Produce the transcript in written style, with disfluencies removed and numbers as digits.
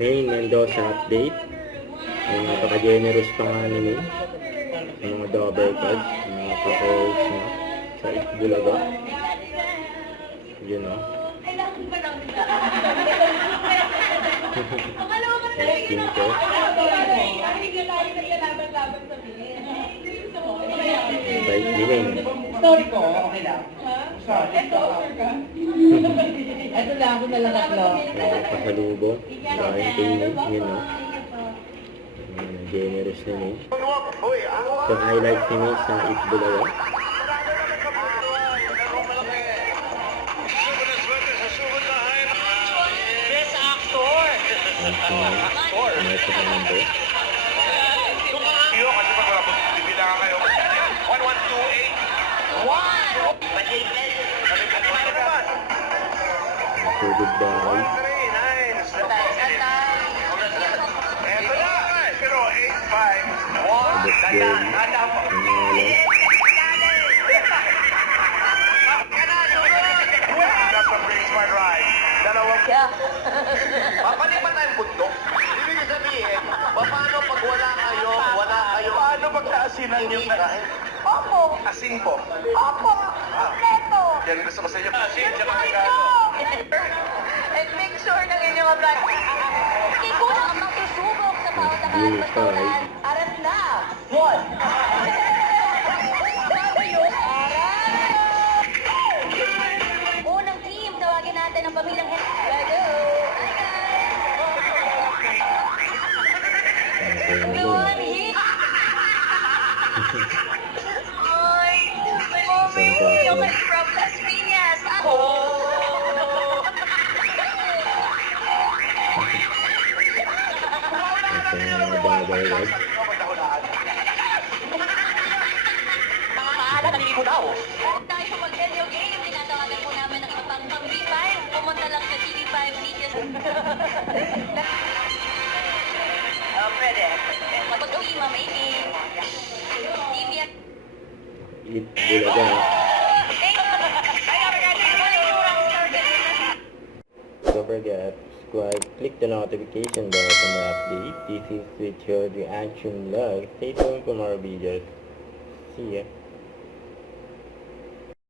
May Mendoza update. Ay napaka-generous pa nga ni May. Yung mga double cards, mga pa-calls na sa Itbulaga. Yun o. Testing ko. Bait ni May. Story ko, okay lang. Ito lang, ako na lang tatlo. Pasalubong. Dahil kay May. Yun o. Generous ni May. So, highlight ni May sa Itbulaga. Best actor! Nice na number. Kasi pag wala po, bibilangan kayo. 1128. Wow! Sugod bahay. Eto na! Pero 8-5. Abot girl. Nangalan. Papalipan tayong bundok. Ibig sabihin, paano pag wala kayo, paano pag naasinan yung nakain? Opo. Asin po. Opo. Kompleto. Yan gusto ko sa inyo. Asin, tsaka Kompleto. And make sure ng inyong vlog. Hindi ko na magsusubok sa bawat akalan pastoral. Arat na. One. Sabi yun, arat. Unang team, tawagin natin ang pamilyang Hello. Hi guys. One hit. Oy, my mommy. Yung from Las Piñas. Ito yung mga bawal. Tayo sa mag-video game, tinatawagan po namin ang iba pang B5. Pumunta lang sa TV5 Videos. Pwede. Pag-uwi, mamaiging. TV at... Itbulaga. Don't forget, subscribe, click the notification bell for more updates. This is with your reaction vlog. Stay tuned for more videos. See ya.